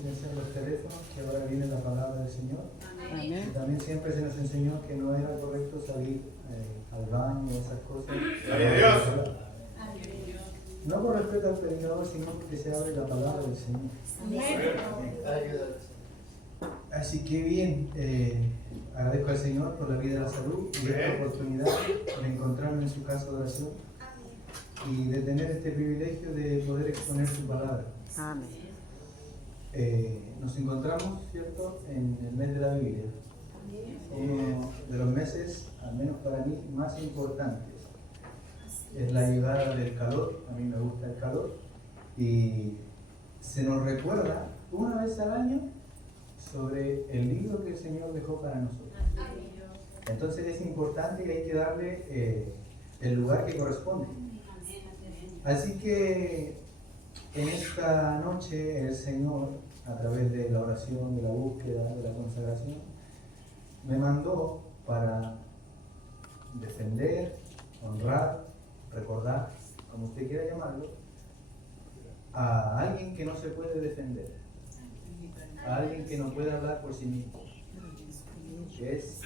silenciar los teléfonos, que ahora viene la palabra del Señor. Amén. Y también siempre se nos enseñó que no era correcto salir al baño o esas cosas. No por respeto al predicador, sino porque se abre la palabra del Señor. Así que bien, agradezco al Señor por la vida y la salud y esta oportunidad de encontrarme en su casa de oración y de tener este privilegio de poder exponer su palabra. Amén. Nos encontramos, ¿cierto?, en el mes de la Biblia, uno de los meses, al menos para mí, más importantes. Es la llegada del calor, a mí me gusta el calor, y se nos recuerda una vez al año sobre el libro que el Señor dejó para nosotros. Entonces es importante y hay que darle el lugar que corresponde. Así que en esta noche el Señor, a través de la oración, de la búsqueda, de la consagración, me mandó para defender, honrar, recordar, como usted quiera llamarlo, a alguien que no se puede defender, a alguien que no puede hablar por sí mismo, que es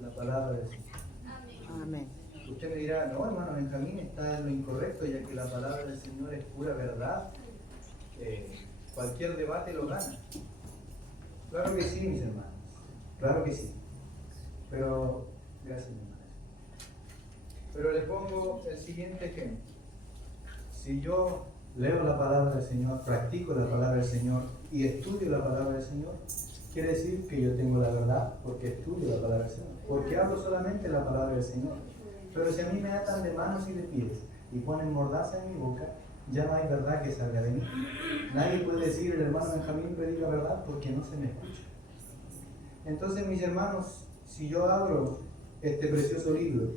la palabra del Señor. Amén. Usted me dirá, no, hermano Benjamín, está en lo incorrecto, ya que la palabra del Señor es pura verdad. Cualquier debate lo gana. Claro que sí, mis hermanos, claro que sí. Pero, gracias, mi hermano. Pero le pongo el siguiente ejemplo. Si yo leo la palabra del Señor, practico la palabra del Señor y estudio la palabra del Señor, quiere decir que yo tengo la verdad porque estudio la palabra del Señor, porque hablo solamente la palabra del Señor. Pero si a mí me atan de manos y de pies y ponen mordaza en mi boca, ya no hay verdad que salga de mí. Nadie puede decir, el hermano Benjamín predica verdad, porque no se me escucha. Entonces, mis hermanos, si yo abro este precioso libro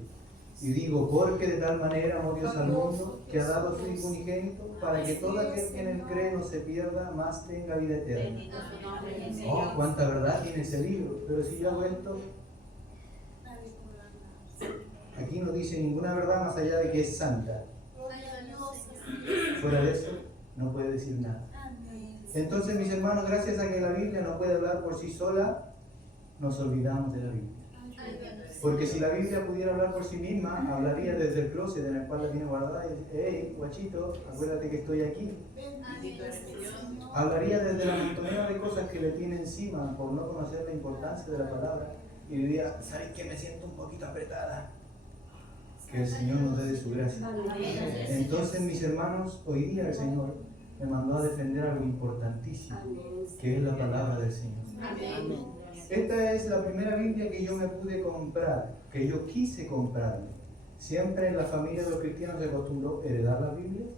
y digo, porque de tal manera amó Dios al mundo, que ha dado su Hijo unigénito, para que todo aquel que en él cree no se pierda, más tenga vida eterna. Oh, cuánta verdad tiene ese libro. Pero si yo hago esto, aquí no dice ninguna verdad más allá de que es santa. Fuera de eso, no puede decir nada. Entonces, mis hermanos, gracias a que la Biblia no puede hablar por sí sola, nos olvidamos de la Biblia. Porque si la Biblia pudiera hablar por sí misma, hablaría desde el closet en el cual la tiene guardada y dice, hey, guachito, acuérdate que estoy aquí. Hablaría desde la montonera de cosas que le tiene encima por no conocer la importancia de la palabra y diría, ¿sabes qué? Me siento un poquito apretada. Que el Señor nos dé de su gracia. Entonces, mis hermanos, hoy día el Señor me mandó a defender algo importantísimo, que es la palabra del Señor. Esta es la primera Biblia que yo me pude comprar, que yo quise comprarme. Siempre en la familia de los cristianos se acostumbró a heredar las Biblias,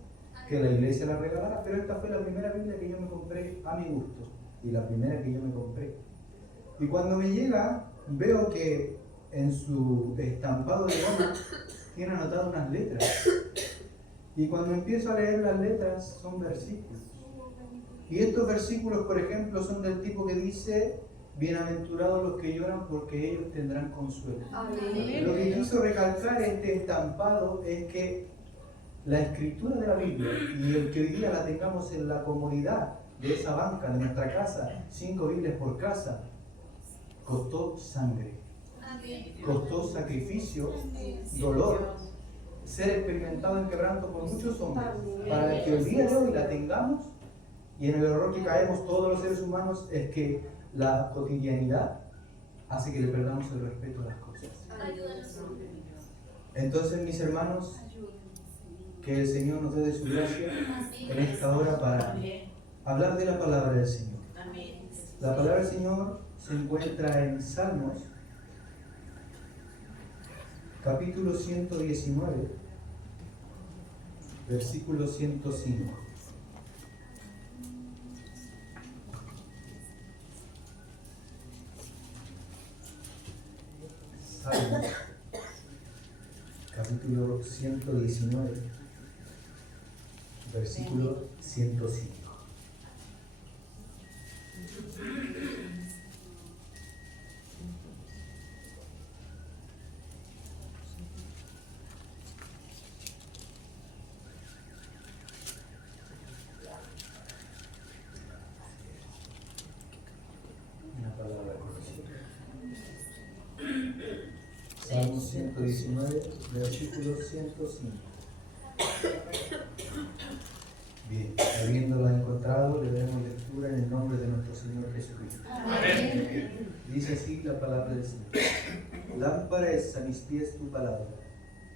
que la iglesia la regalara, pero esta fue la primera Biblia que yo me compré a mi gusto, y la primera que yo me compré. Y cuando me llega, veo que en su estampado de goma tiene anotadas unas letras. Y cuando empiezo a leer las letras, son versículos. Y estos versículos, por ejemplo, son del tipo que dice, bienaventurados los que lloran porque ellos tendrán consuelo. Amén. Lo que quiso recalcar este estampado es que la escritura de la Biblia y el que hoy día la tengamos en la comodidad de esa banca, de nuestra casa, 5 Biblias por casa, costó sangre, costó sacrificio, dolor, ser experimentado en quebranto por muchos hombres, para que el día de hoy la tengamos. Y en el error que caemos todos los seres humanos es que la cotidianidad hace que le perdamos el respeto a las cosas. Entonces, mis hermanos, que el Señor nos dé de su gracia en esta hora para hablar de la palabra del Señor. La palabra del Señor se encuentra en Salmos, capítulo 119, versículo 105. Salmos, capítulo 119, versículo 105. Salmos 119, versículo 105. Bien, habiéndolo encontrado, le daremos lectura en el nombre de nuestro Señor Jesucristo. Amén. Dice así la palabra del Señor. Lámpara es a mis pies tu palabra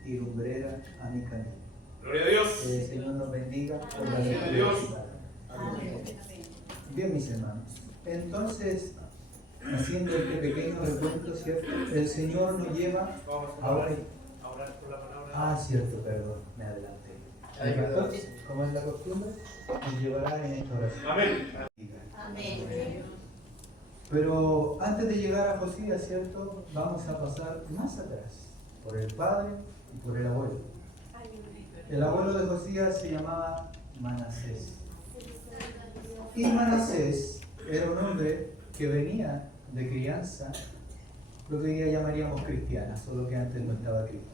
y lumbrera a mi camino. Gloria a Dios. Que el Señor nos bendiga por la Amén. lectura de su palabra. Bien, mis hermanos. Entonces, haciendo este pequeño recuento, ¿cierto? El Señor nos lleva ahora. A orar por la palabra. Ah, cierto, perdón, me adelanté. El pastor, como es la costumbre, nos llevará en esta oración. Amén. Amén. Pero antes de llegar a Josías, ¿cierto? Vamos a pasar más atrás, por el padre y por el abuelo. El abuelo de Josías se llamaba Manasés. Y Manasés era un hombre que venía de crianza, lo que hoy día llamaríamos cristiana, solo que antes no estaba Cristo.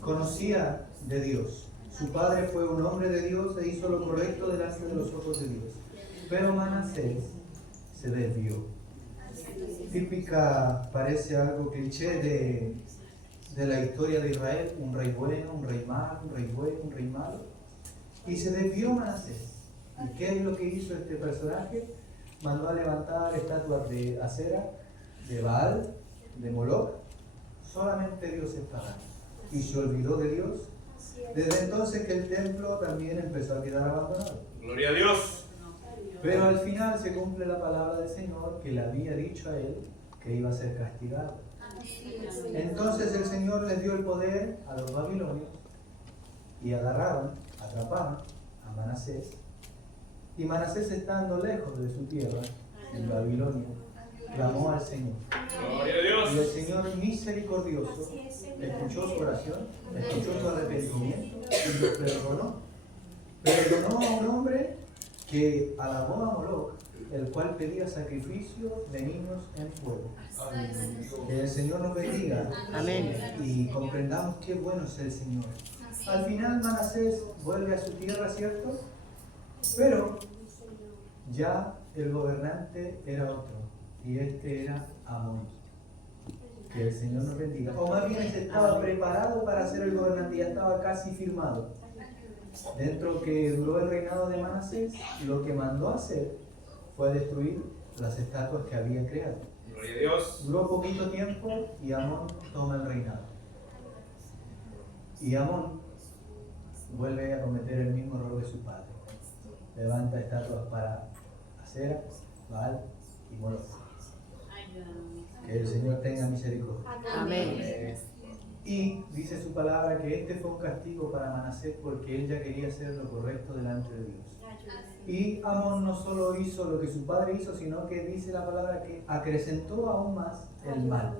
Conocía de Dios. Su padre fue un hombre de Dios e hizo lo correcto delante de los ojos de Dios. Pero Manasés se desvió. Típica, parece algo cliché de la historia de Israel, un rey bueno, un rey malo, un rey bueno, un rey malo. Y se desvió Manasés. ¿Y qué es lo que hizo este personaje? Mandó a levantar estatuas de Acera, de Baal, de Moloch. Solamente Dios estaba. Y se olvidó de Dios. Desde entonces que el templo también empezó a quedar abandonado. Gloria a Dios. Pero al final se cumple la palabra del Señor que le había dicho a él que iba a ser castigado. Entonces el Señor les dio el poder a los babilonios y agarraron, atraparon a Manasés. Y Manasés, estando lejos de su tierra, en Babilonia, clamó al Señor. Gloria a Dios. Y el Señor misericordioso escuchó su oración, escuchó su arrepentimiento y lo perdonó. Perdonó a un hombre que alabó a Moloch, el cual pedía sacrificio de niños en fuego. Que el Señor nos bendiga. Amén. Y comprendamos qué bueno es el Señor. Al final Manasés vuelve a su tierra, ¿cierto? Pero ya el gobernante era otro, y este era Amón. Que el Señor nos bendiga. O más bien se estaba preparado para ser el gobernante, ya estaba casi firmado. Dentro que duró el reinado de Manasés, lo que mandó a hacer fue destruir las estatuas que había creado. Gloria a Dios. Duró poquito tiempo y Amón toma el reinado. Y Amón vuelve a cometer el mismo error de su padre. Levanta estatuas para Acera, Baal y Moloch. Que el Señor tenga misericordia. Amén. Y dice su palabra que este fue un castigo para Manasés porque él ya quería hacer lo correcto delante de Dios. Y Amón no solo hizo lo que su padre hizo, sino que dice la palabra que acrecentó aún más el mal.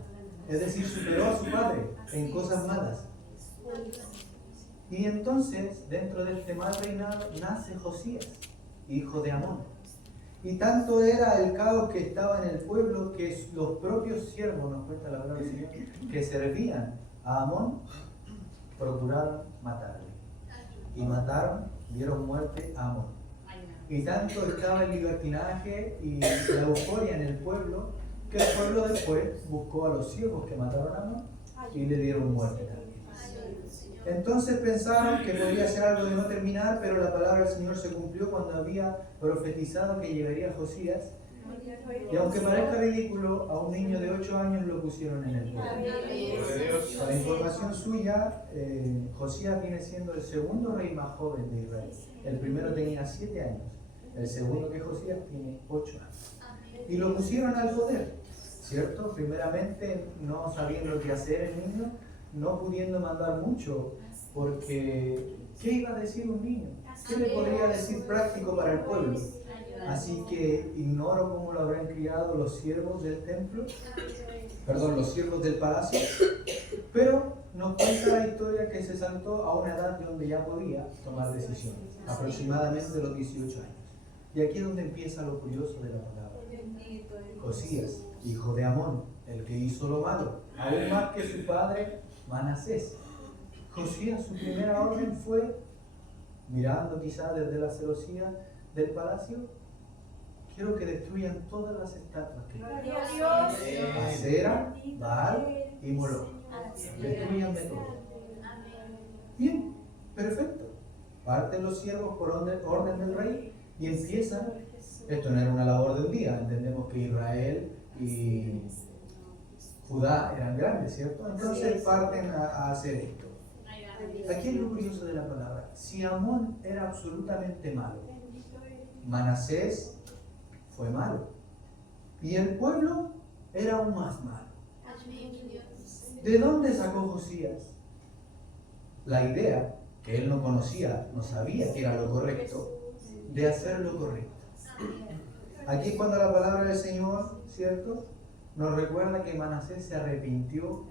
Es decir, superó a su padre en cosas malas. Y entonces, dentro de este mal reinado, nace Josías, hijo de Amón. Y tanto era el caos que estaba en el pueblo que los propios siervos, nos cuenta la palabra del Señor, que servían a Amón, procuraron matarle. Y mataron, dieron muerte a Amón. Y tanto estaba el libertinaje y la euforia en el pueblo, que el pueblo después buscó a los siervos que mataron a Amón y le dieron muerte también. Entonces pensaron que podría ser algo de no terminar, pero la palabra del Señor se cumplió cuando había profetizado que llegaría Josías. Y aunque parezca ridículo, a un niño de 8 años lo pusieron en el pueblo. Para información suya, Josías viene siendo el segundo rey más joven de Israel. El primero tenía 7 años, el segundo, que es Josías, tiene 8 años. Y lo pusieron al poder, ¿cierto? Primeramente no sabiendo qué hacer el niño, no pudiendo mandar mucho, porque ¿qué iba a decir un niño? ¿Qué le podría decir práctico para el pueblo? Así que ignoro cómo lo habrán criado los siervos del templo, los siervos del palacio, pero nos cuenta la historia que se saltó a una edad donde ya podía tomar decisiones, aproximadamente de los 18 años. Y aquí es donde empieza lo curioso de la palabra. Josías, hijo de Amón, el que hizo lo malo, aún más que su padre Manasés. Josías, su primera orden fue, mirando quizá desde la celosía del palacio, quiero que destruyan todas las estatuas que Gloria a Dios. Acera, Baal y Moloch. Destruyanme todo. Bien, perfecto. Parten los siervos por orden del rey y empiezan. Esto no era una labor de un día. Entendemos que Israel y Judá eran grandes, ¿cierto? Entonces parten a hacer esto. Aquí es lo curioso de la palabra. Si Amón era absolutamente malo, Manasés fue malo. Y el pueblo era aún más malo. ¿De dónde sacó Josías la idea, que él no conocía, no sabía que era lo correcto, de hacer lo correcto? Aquí es cuando la palabra del Señor, ¿cierto?, nos recuerda que Manasés se arrepintió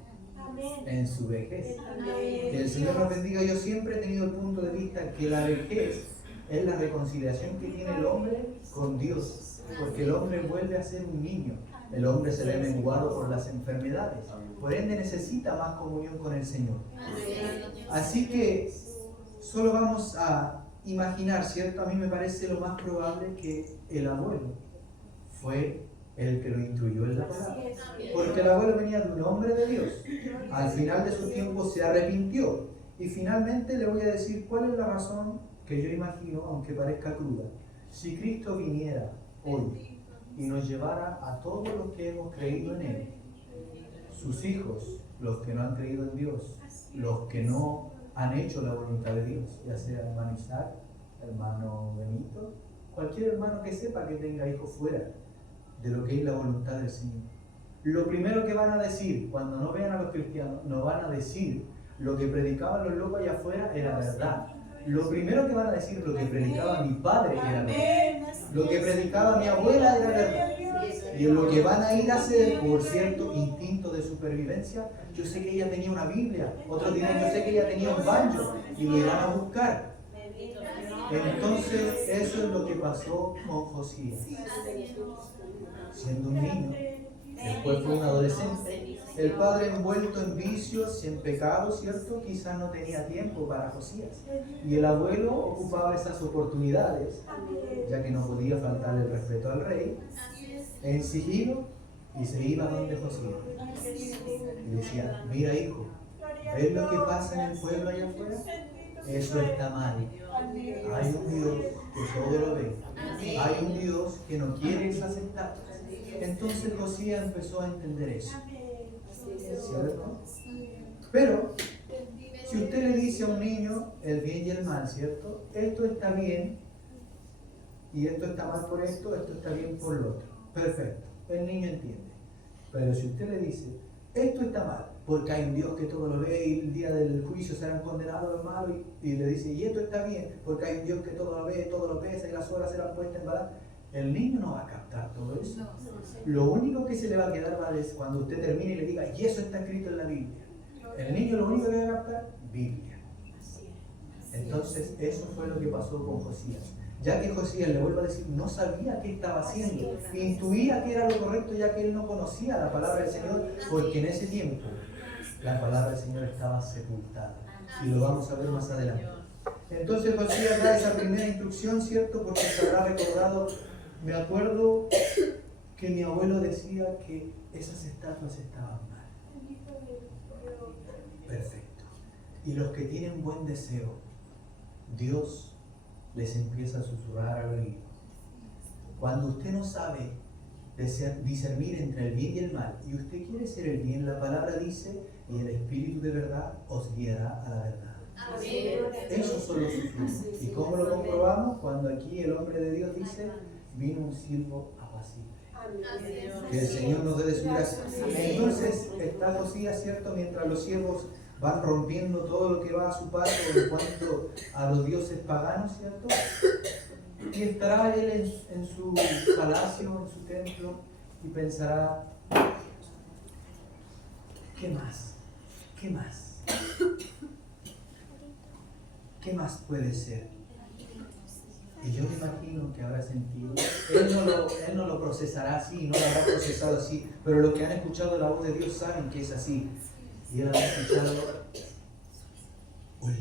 en su vejez. Que el Señor nos bendiga. Yo siempre he tenido el punto de vista que la vejez es la reconciliación que tiene el hombre con Dios, porque el hombre vuelve a ser un niño. El hombre se ve menguado por las enfermedades, por ende necesita más comunión con el Señor. Así que solo vamos a imaginar, ¿cierto? A mí me parece lo más probable que el abuelo fue el que lo instruyó en la palabra, porque el abuelo venía de un hombre de Dios. Al final de su tiempo se arrepintió. Y finalmente le voy a decir cuál es la razón que yo imagino, aunque parezca cruda. Si Cristo viniera hoy y nos llevara a todos los que hemos creído en Él, sus hijos, los que no han creído en Dios, los que no han hecho la voluntad de Dios, ya sea hermano Isaac, hermano Benito, cualquier hermano que sepa que tenga hijos fuera de lo que es la voluntad del Señor. Lo primero que van a decir cuando no vean a los cristianos, no van a decir lo que predicaban los locos allá afuera era verdad. Lo primero que van a decir, lo que predicaba mi padre era verdad. Lo que predicaba mi abuela era verdad. Y lo que van a ir a hacer por cierto instinto de supervivencia, yo sé que ella tenía una Biblia, otros dirán yo sé que ella tenía un banjo, y lo irán a buscar. Entonces eso es lo que pasó con Josías. Siendo un niño, después fue un adolescente, el padre envuelto en vicios y en pecados, ¿cierto? Quizás no tenía tiempo para Josías. Y el abuelo ocupaba esas oportunidades, ya que no podía faltar el respeto al rey, en sigilo, y se iba donde Josías. Y decía, mira hijo, ¿ves lo que pasa en el pueblo allá afuera? Eso está mal. Hay un Dios que todo lo ve. Hay un Dios que no quiere esas estatuas. Entonces Josías empezó a entender eso. ¿Cierto? Pero, si usted le dice a un niño el bien y el mal, ¿cierto? Esto está bien y esto está mal por esto está bien por lo otro. Perfecto. El niño entiende. Pero si usted le dice, esto está mal, porque hay un Dios que todo lo ve y el día del juicio serán condenados los malos, y le dice, y esto está bien, porque hay un Dios que todo lo ve, todo lo pesa y las horas serán puestas en balanza. El niño no va a captar todo eso. Lo único que se le va a quedar es cuando usted termine y le diga, y eso está escrito en la Biblia. El niño lo único que va a captar, Biblia. Entonces, eso fue lo que pasó con Josías. Ya que Josías, le vuelvo a decir, no sabía qué estaba haciendo, intuía que era lo correcto, ya que él no conocía la palabra del Señor, porque en ese tiempo la palabra del Señor estaba sepultada. Y lo vamos a ver más adelante. Entonces Josías da esa primera instrucción, ¿cierto? Porque se habrá recordado, me acuerdo que mi abuelo decía que esas estatuas estaban mal. Perfecto. Y los que tienen buen deseo, Dios les empieza a susurrar al oído. Cuando usted no sabe discernir entre el bien y el mal, y usted quiere ser el bien, la palabra dice, y el Espíritu de verdad os guiará a la verdad. Esos son los susurros. ¿Y cómo lo comprobamos? Cuando aquí el hombre de Dios dice, vino un siervo apacible. Que el Señor nos dé de su gracia. Entonces está Josías, ¿cierto? Mientras los siervos van rompiendo todo lo que va a su paso en cuanto a los dioses paganos, ¿cierto? Y estará él en su palacio, en su templo, y pensará, ¿qué más? ¿Qué más? ¿Qué más puede ser? Y yo me imagino que habrá sentido, él no lo procesará así, no lo habrá procesado así, pero los que han escuchado la voz de Dios saben que es así. Y él habrá escuchado, oye,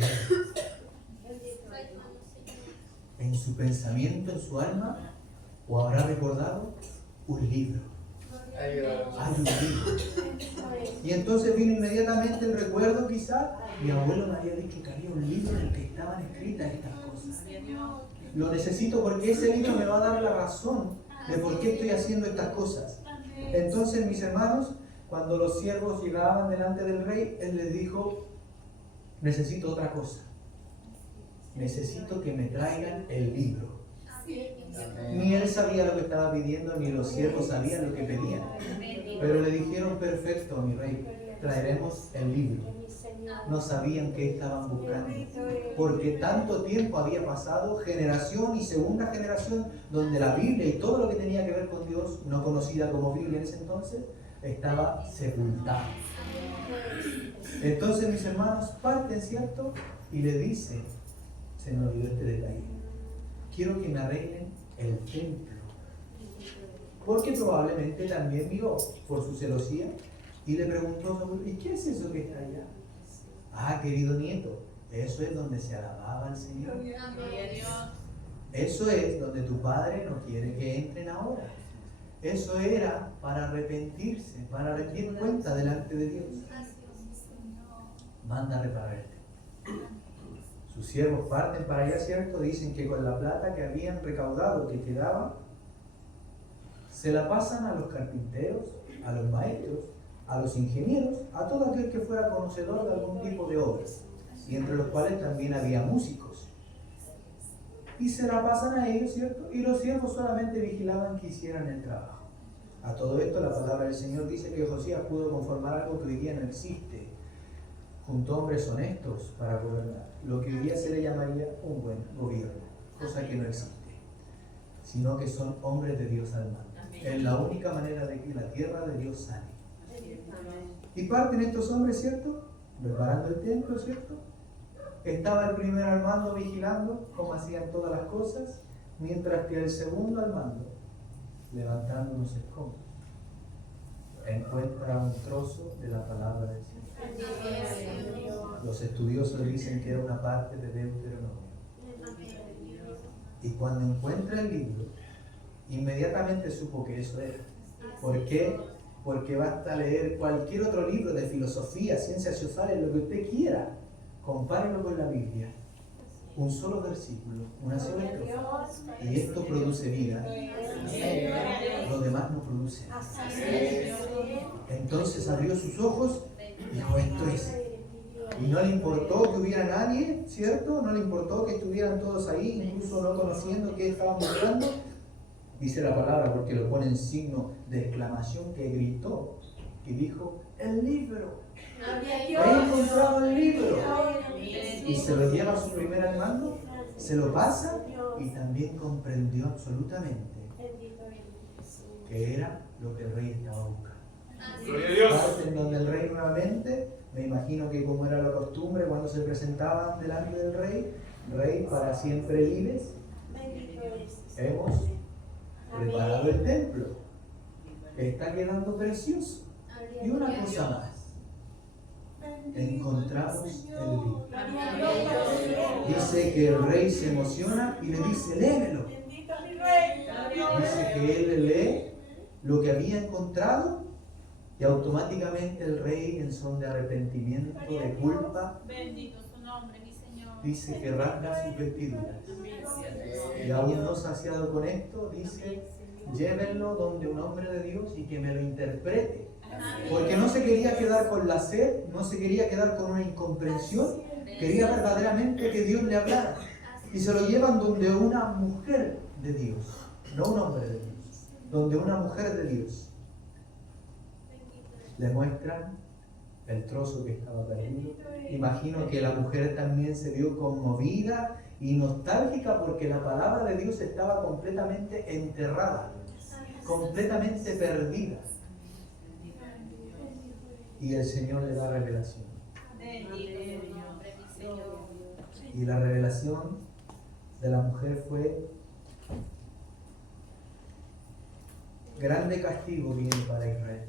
en su pensamiento, en su alma, ¿O habrá recordado? Un libro. Hay un libro. Y entonces vino inmediatamente el recuerdo, quizá, mi abuelo me había dicho que había un libro en el que estaban escritas estas cosas. Lo necesito porque ese libro me va a dar la razón de por qué estoy haciendo estas cosas. Entonces, mis hermanos, cuando los siervos llegaban delante del rey, él les dijo, necesito otra cosa. Necesito que me traigan el libro. Ni él sabía lo que estaba pidiendo, ni los siervos sabían lo que pedían. Pero le dijeron, perfecto, mi rey, traeremos el libro. No sabían qué estaban buscando, porque tanto tiempo había pasado, generación y segunda generación, donde la Biblia y todo lo que tenía que ver con Dios, no conocida como Biblia en ese entonces, estaba sepultada. Entonces, mis hermanos, parten, ¿cierto? Y le dice, se me olvidó este detalle, quiero que me arreglen el templo, porque probablemente también vio por su celosía y le preguntó, ¿y qué es eso que está allá? Ah, querido nieto, eso es donde se alababa al Señor. Eso es donde tu padre no quiere que entren ahora. Eso era para arrepentirse, para rendir cuenta delante de Dios. Manda a reparar el templo. Sus siervos parten para allá, ¿cierto? Dicen que con la plata que habían recaudado, que quedaba, se la pasan a los carpinteros, a los maestros, a los ingenieros, a todo aquel que fuera conocedor de algún tipo de obras, y entre los cuales también había músicos. Y se la pasan a ellos, ¿cierto? Y los siervos solamente vigilaban que hicieran el trabajo. A todo esto la palabra del Señor dice que Josías pudo conformar algo que hoy día no existe. Juntó hombres honestos para gobernar, lo que hoy día se le llamaría un buen gobierno, cosa que no existe, sino que son hombres de Dios al mando. Es la única manera de que la tierra de Dios sane. Y parten estos hombres, ¿cierto? Preparando el templo, ¿cierto? Estaba el primer al mando vigilando cómo hacían todas las cosas, mientras que el segundo al mando, levantando unos escombros, encuentra un trozo de la palabra del Señor. Los estudiosos dicen que era una parte de Deuteronomio. Y cuando encuentra el libro, inmediatamente supo que eso era. ¿Por qué? Porque basta leer cualquier otro libro de filosofía, ciencias sociales, lo que usted quiera, compárelo con la Biblia. Un solo versículo, una sola estrofa, y esto produce vida. Lo demás no produce. Entonces abrió sus ojos y dijo, esto es. Y no le importó que hubiera nadie, ¿cierto? No le importó que estuvieran todos ahí, incluso no conociendo qué estaban buscando. Dice la palabra, porque lo pone en signo de exclamación, que gritó y dijo, el libro. He encontrado el libro. Y se lo lleva a su primer al mando, se lo pasa y también comprendió absolutamente que era lo que el rey estaba buscando. Gloria a Dios. Parte en donde el rey nuevamente, me imagino que como era la costumbre cuando se presentaban delante del rey para siempre vives, hemos preparado el templo, está quedando precioso. Y una cosa más, encontramos el libro. Dice que el rey se emociona y le dice, léemelo. Dice que él lee lo que había encontrado y automáticamente el rey, en son de arrepentimiento, de culpa, dice que rasga sus vestiduras. Y aún no saciado con esto, dice, llévenlo donde un hombre de Dios y que me lo interprete. Porque no se quería quedar con la sed, no se quería quedar con una incomprensión, quería verdaderamente que Dios le hablara. Y se lo llevan donde una mujer de Dios, no un hombre de Dios, donde una mujer de Dios. Le muestran el trozo que estaba perdido. Imagino que la mujer también se vio conmovida y nostálgica porque la palabra de Dios estaba completamente enterrada, completamente perdida. Y el Señor le da revelación. Y la revelación de la mujer fue: grande castigo viene para Israel.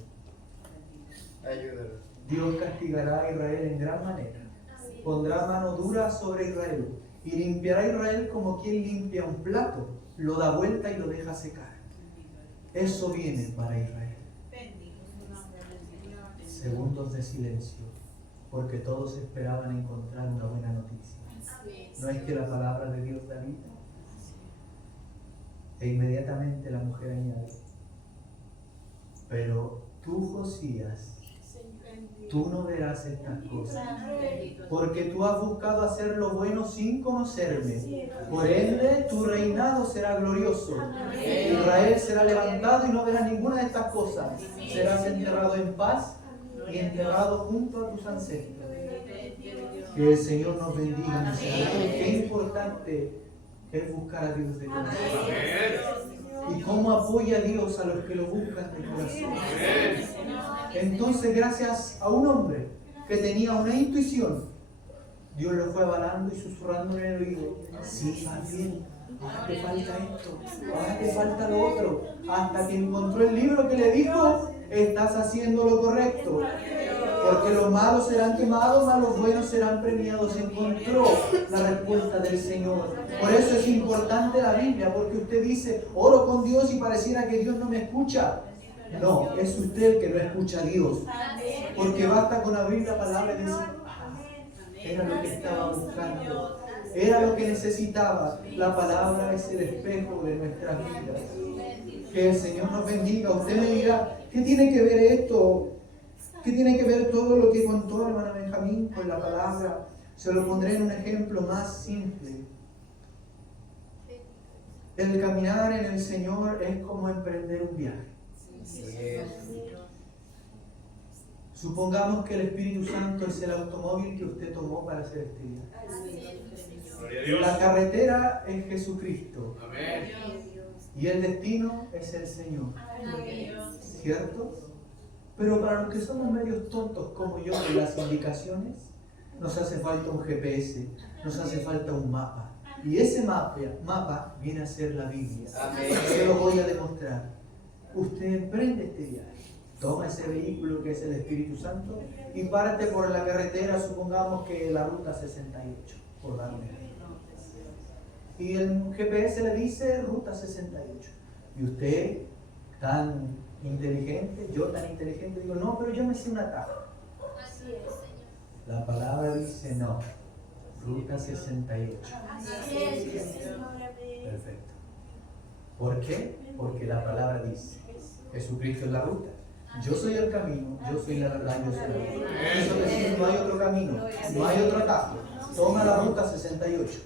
Dios castigará a Israel en gran manera. Pondrá mano dura sobre Israel y limpiará a Israel como quien limpia un plato. lo da vuelta y lo deja secar. Eso viene para Israel. Segundos de silencio, porque todos esperaban encontrar una buena noticia. ¿No es que la palabra de Dios da vida? E inmediatamente la mujer añade: pero tú, Josías, tú no verás estas cosas, porque tú has buscado hacer lo bueno sin conocerme. Por ende, tu reinado será glorioso. Israel será levantado y no verás ninguna de estas cosas. Serás enterrado en paz y enterrado junto a tus ancestros. Que el Señor nos bendiga, mis hermanos. Qué importante es buscar a Dios de corazón. Y cómo apoya a Dios a los que lo buscan de corazón. Entonces, gracias a un hombre que tenía una intuición, Dios lo fue avalando y susurrando en el oído: sí, vas bien, ahora te falta esto, ahora te falta lo otro, hasta que encontró el libro que le dijo: estás haciendo lo correcto, porque los malos serán quemados, mas los buenos serán premiados. Encontró la respuesta del Señor. Por eso es importante la Biblia, porque usted dice: oro con Dios y pareciera que Dios no me escucha. No, es usted el que no escucha a Dios, porque basta con abrir la palabra y decir: era lo que estaba buscando, era lo que necesitaba. La palabra es el espejo de nuestras vidas. Que el Señor nos bendiga. Usted me dirá: ¿qué tiene que ver esto? ¿Qué tiene que ver todo lo que contó la hermana Benjamín con la palabra? Se lo pondré en un ejemplo más simple. El caminar en el Señor es como emprender un viaje. Supongamos que el Espíritu Santo es el automóvil que usted tomó para hacer este viaje. La carretera es Jesucristo. Y el destino es el Señor. ¿Cierto? Pero para los que somos medios tontos como yo en las indicaciones, nos hace falta un GPS, nos hace falta un mapa. Y ese mapa viene a ser la Biblia. Se lo voy a demostrar. Usted emprende este viaje, toma ese vehículo que es el Espíritu Santo y parte por la carretera, supongamos que la ruta 68, por dar un ejemplo. Y el GPS le dice ruta 68. Y usted, tan inteligente, yo tan inteligente, digo: no, pero yo me sé un atajo. Así es, Señor. La palabra dice: no, ruta 68. Así es, Señor. Perfecto. ¿Por qué? Porque la palabra dice: Jesucristo es la ruta. Yo soy el camino, yo soy la verdad, yo soy la vida. Eso es decir, no hay otro camino, no hay otro atajo. Toma la ruta 68.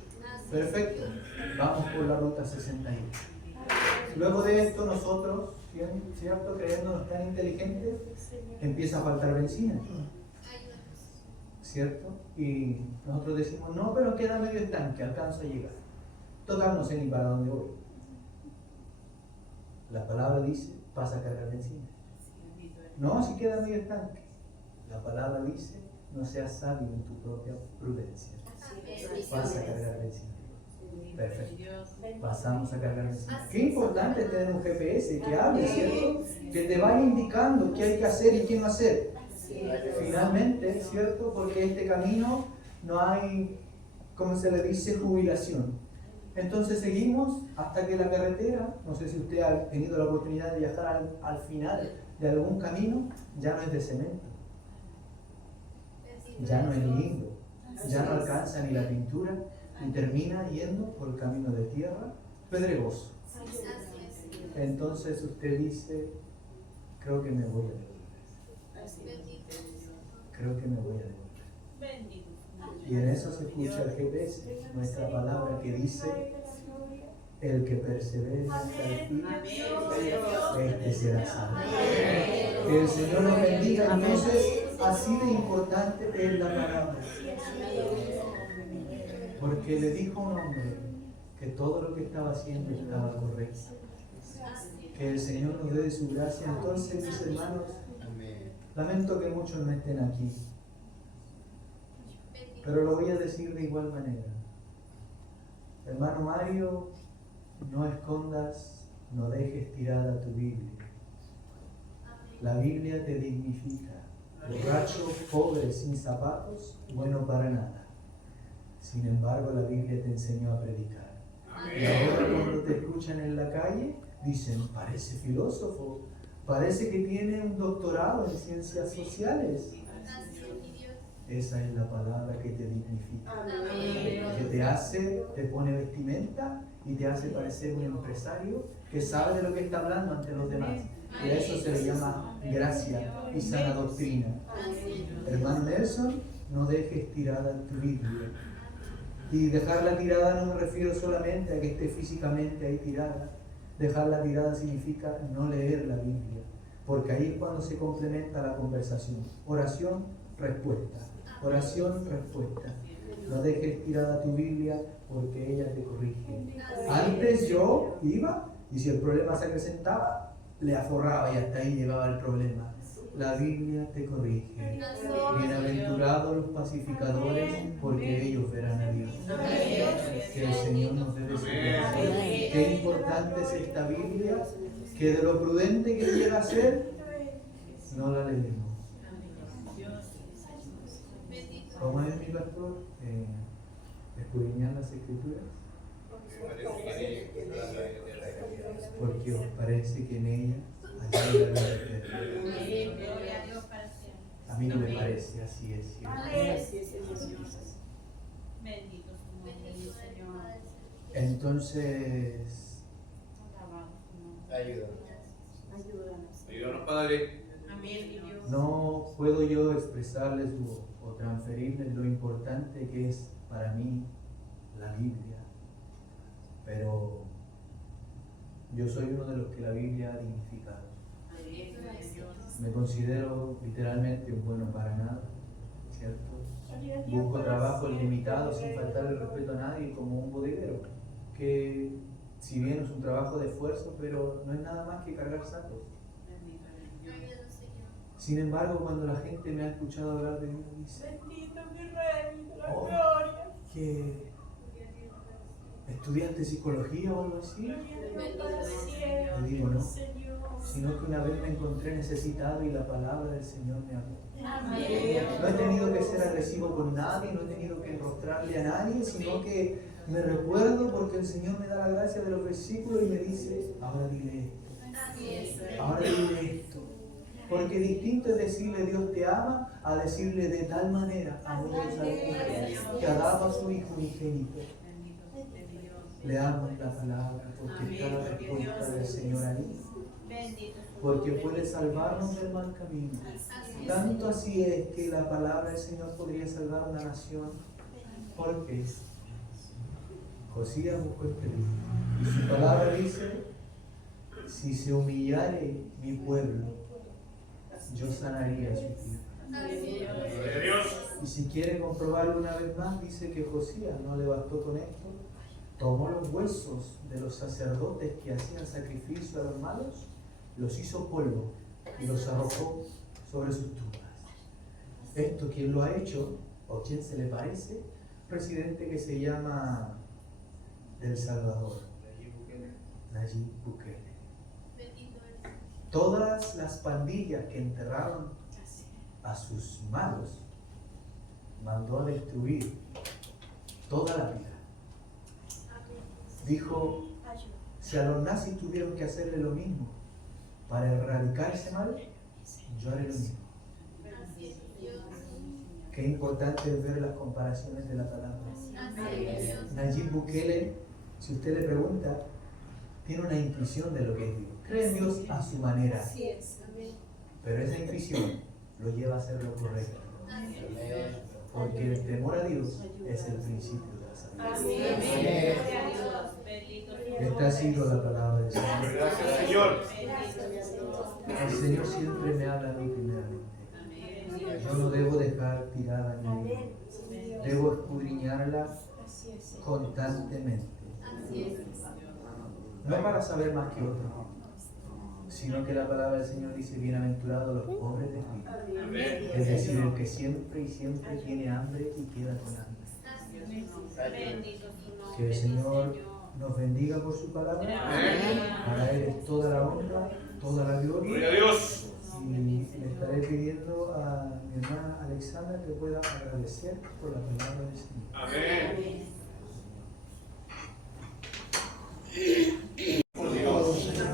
Perfecto. Vamos por la ruta 68. Luego de esto, nosotros, ¿cierto? Creyéndonos tan inteligentes, empieza a faltar benzina. ¿Cierto? Y nosotros decimos: no, pero queda medio estanque, alcanzo a llegar. Total, no sé ni para dónde voy. La palabra dice: pasa a cargar benzina. No, si queda medio estanque. La palabra dice: no seas sabio en tu propia prudencia. Pasa a cargar benzina. Perfecto. Pasamos a cargar benzina. Qué importante es tener un GPS que hable, ¿cierto? Que te vaya indicando qué hay que hacer y qué no hacer. Finalmente, ¿cierto? Porque este camino no hay, como se le dice, jubilación. Entonces seguimos hasta que la carretera, no sé si usted ha tenido la oportunidad de viajar al final de algún camino, ya no es de cemento, ya no es lindo, ya no alcanza ni la pintura y termina yendo por el camino de tierra pedregoso. Entonces usted dice: creo que me voy a devolver. Creo que me voy a devolver. Y en eso se escucha el GPS, nuestra palabra que dice: el que persevere hasta el fin, este será salvo. Que el Señor nos bendiga. Entonces, así de importante es la palabra. Porque le dijo a un hombre que todo lo que estaba haciendo estaba correcto. Que el Señor nos dé de su gracia. Entonces, mis hermanos, lamento que muchos no estén aquí, pero lo voy a decir de igual manera. Hermano Mario, no escondas, no dejes tirada tu Biblia. La Biblia te dignifica. Borracho, pobre, sin zapatos, bueno para nada. Sin embargo, la Biblia te enseñó a predicar. Y ahora cuando te escuchan en la calle, dicen, parece filósofo, parece que tiene un doctorado en ciencias sociales. Esa es la palabra que te dignifica, que te hace, te pone vestimenta y te hace parecer un empresario que sabe de lo que está hablando ante los demás. Y a eso se le llama gracia y sana doctrina. Hermano Nelson, no dejes tirada tu Biblia. Y dejarla tirada no me refiero solamente a que esté físicamente ahí tirada. Dejarla tirada significa no leer la Biblia, porque ahí es cuando se complementa la conversación. Oración, respuesta. Oración, respuesta. No dejes tirada tu Biblia porque ella te corrige. Antes yo iba y si el problema se acrecentaba, le aforraba y hasta ahí llegaba el problema. La Biblia te corrige. Bienaventurados los pacificadores, porque ellos verán a Dios. Que el Señor nos dé de su gracia. Qué importante es esta Biblia, que de lo prudente que llega a ser, no la leemos. ¿Cómo es mi pastor? Escudriñar las Escrituras. Porque os parece que en ella hay la vida eterna. A mí no me parece, así es. Entonces, Ayúdanos, Padre. no puedo yo expresarles o transferirles lo importante que es para mí la Biblia, pero yo soy uno de los que la Biblia ha dignificado. Me considero literalmente un bueno para nada, ¿cierto? Busco trabajos limitados sin faltarle el respeto a nadie, como un bodeguero, que si bien es un trabajo de esfuerzo, pero no es nada más que cargar sacos. Sin embargo, cuando la gente me ha escuchado hablar de mí, dice, oh, que ¿estudiaste psicología o algo así? Le digo, no, sino que una vez me encontré necesitado y la palabra del Señor me habló. No he tenido que ser agresivo con nadie, no he tenido que enrostrarle a nadie, sino que me recuerdo porque el Señor me da la gracia de los versículos y me dice, ahora dile esto, ahora dile esto. Porque distinto es decirle Dios te ama a decirle de tal manera amó Dios al mundo que ha dado a su Hijo unigénito. Leamos la palabra porque está la respuesta del Señor ahí. Porque puede salvarnos del mal camino. Tanto así es que la palabra del Señor podría salvar a una nación. Porque Josías buscó este libro. Y su palabra dice, si se humillare mi pueblo, yo sanaría su tierra. Y si quiere comprobarlo una vez más, dice que Josías no le bastó con esto. Tomó los huesos de los sacerdotes que hacían sacrificio a los malos, los hizo polvo y los arrojó sobre sus tumbas. Esto, ¿quién lo ha hecho? ¿O quién se le parece? Un presidente que se llama El Salvador, Nayib Bukele. Todas las pandillas que enterraron a sus malos, mandó a destruir toda la vida. Dijo, si a los nazis tuvieron que hacerle lo mismo para erradicar ese mal, yo haré lo mismo. Qué importante es ver las comparaciones de la palabra. Nayib Bukele, si usted le pregunta, tiene una intuición de lo que es Dios. Cree en Dios a su manera. Pero esa intuición lo lleva a hacer lo correcto. Porque el temor a Dios es el principio de la sabiduría. Esta ha sido la palabra del Señor. Gracias, Señor. El Señor siempre me habla a mí primeramente. Yo no debo dejar tirada mi vida. Debo escudriñarla constantemente. No para saber más que otros, sino que la palabra del Señor dice, bienaventurados los pobres de espíritu. Es decir, el que siempre y siempre tiene hambre y queda con hambre. Que el Señor nos bendiga por su palabra. Para Él es toda la honra, toda la gloria. Gloria a Dios. Y le estaré pidiendo a mi hermana Alexandra que pueda agradecer por la palabra del Señor. Amén. por todo, Señor.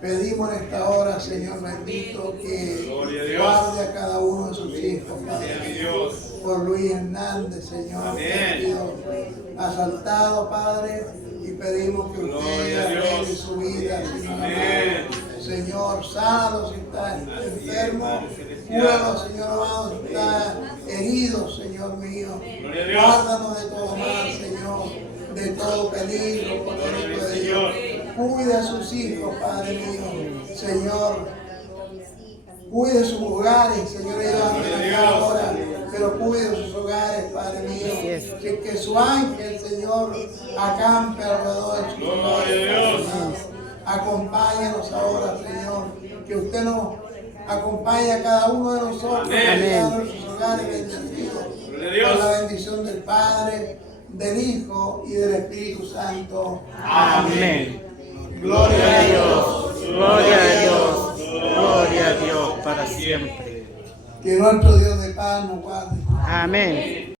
Pedimos en esta hora, Señor bendito, que Gloria a Dios. guarde a cada uno de sus hijos, Sea mi Padre. Dios. Por Luis Hernández, Señor, Amén. que ha sido asaltado, Padre, y pedimos que Gloria a usted Dios. arregle su vida, Señor. Amén. Señor, sánalo si está enfermo, cúralo, Señor amado, si está herido, Señor mío. Gloria a Dios. Guárdanos de todo mal, Señor, de todo peligro, por el Hijo de Dios. Cuide a sus hijos, Padre mío, Señor. Cuide sus hogares, Señor, ellos andan acá ahora, pero cuide sus hogares, Padre mío. Que su ángel, Señor, acampe alrededor de sus hogares. Gloria a Dios. Acompáñanos ahora, Señor, que usted nos acompañe a cada uno de nosotros, Amén. a nuestros hogares bendecidos, Gloria a Dios. con la bendición del Padre, del Hijo y del Espíritu Santo. Amén. Gloria a Dios. Gloria a Dios. Gloria a Dios para siempre. Que nuestro Dios de paz nos guarde. Amén.